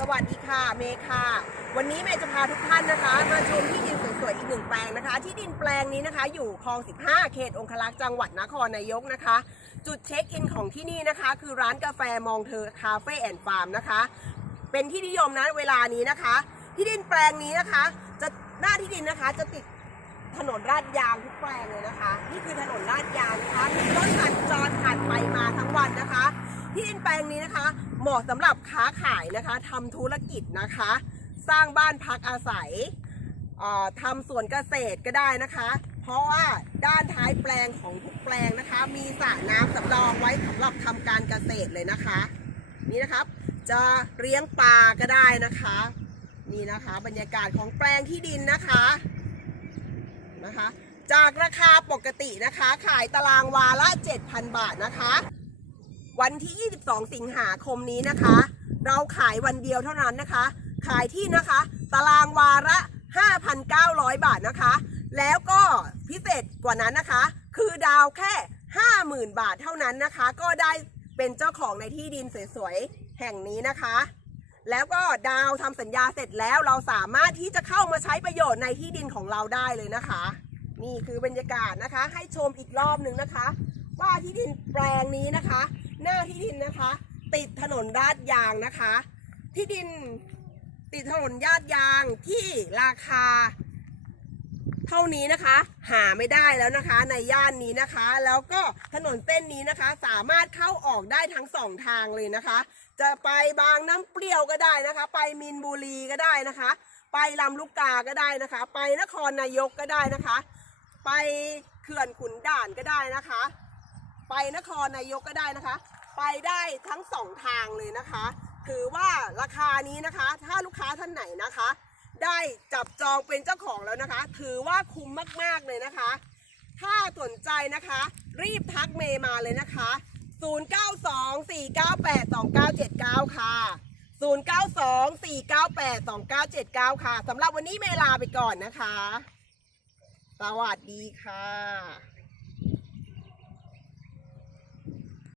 สวัสดีค่ะเมย์ค่ะ วันนี้เมย์จะพาทุกท่านนะคะ มาชมที่ดินสวยๆอีกหนึ่งแปลงนะคะ ที่ดินแปลงนี้นะคะ อยู่คลอง 15 เขตองคลักษ์จังหวัดนครนายกนะคะ จุดเช็คอินของที่นี่นะคะ คือร้านกาแฟมองเธอคาเฟ่แอนด์ฟาร์มนะคะ เป็นที่นิยมนะเวลานี้นะคะ ที่ดินแปลงนี้นะคะ จะหน้าที่ดินนะคะจะติดถนนลาดยางทุกแปลงเลยนะคะ นี่คือถนนลาดยางนะคะมีรถสัญจรผ่านไปมาทั้งวันนะคะ ที่ดินแปลงนี้นะคะ เหมาะสำหรับค้าขายนะคะทำธุรกิจนะคะ สร้างบ้านพักอาศัยทำสวนเกษตรก็ได้นะคะ เพราะว่าด้านท้ายแปลงของทุกแปลงนะคะ มีสระน้ำสำรองไว้สำหรับทำการเกษตรเลยนะคะ นี่นะครับจะเลี้ยงปลาก็ได้นะคะ นี่นะคะ บรรยากาศของแปลงที่ดินนะคะนะคะ จากราคาปกตินะคะ ขายตารางวาละ 7,000 บาทนะคะ วันที่ 22 สิงหาคมนี้นะคะ เราขายวันเดียวเท่านั้นนะคะ ขายที่นะคะ ตารางวาละ5,900 บาทนะคะ แล้วก็พิเศษกว่านั้นนะคะ คือดาวแค่ 50,000 บาทเท่านั้นนะคะ ก็ได้เป็นเจ้าของในที่ดินสวยๆ แห่งนี้นะคะ แล้วก็ดาวทำสัญญาเสร็จแล้วเราสามารถที่จะเข้ามาใช้ประโยชน์ในที่ดินของเราได้เลยนะคะ นี่คือบรรยากาศนะคะ ให้ชมอีกรอบหนึ่งนะคะ ว่าที่ดินแปลงนี้นะคะ ที่ดินนะคะ ติดถนนลาดยางนะคะ ที่ดินติดถนนลาดยางที่ราคา เท่านี้นะคะ หาไม่ได้แล้วนะคะ ในย่านนี้นะคะ แล้วก็ถนนเส้นนี้นะคะ สามารถเข้าออกได้ทั้งสองทางเลยนะคะ จะไปบางน้ำเปรี้ยวก็ได้นะคะ ไปมินบุรีก็ได้นะคะ ไปลำลูกกาก็ได้นะคะ ไปนครนายกก็ได้นะคะ ไปเขื่อนขุนด่านก็ได้นะคะ ไปนครนายกก็ได้นะคะ ไปได้ทั้งสองทางเลยนะคะ ถือว่าราคานี้นะคะ ถ้าลูกค้าท่านไหนนะคะ ได้จับจองเป็นเจ้าของแล้วนะคะ ถือว่าคุ้มมากๆเลยนะคะ ถ้าสนใจนะคะ รีบทักเมย์มาเลยนะคะ 0924982979 ค่ะ 0924982979 ค่ะสำหรับวันนี้เมย์ลาไปก่อนนะคะ สวัสดีค่ะ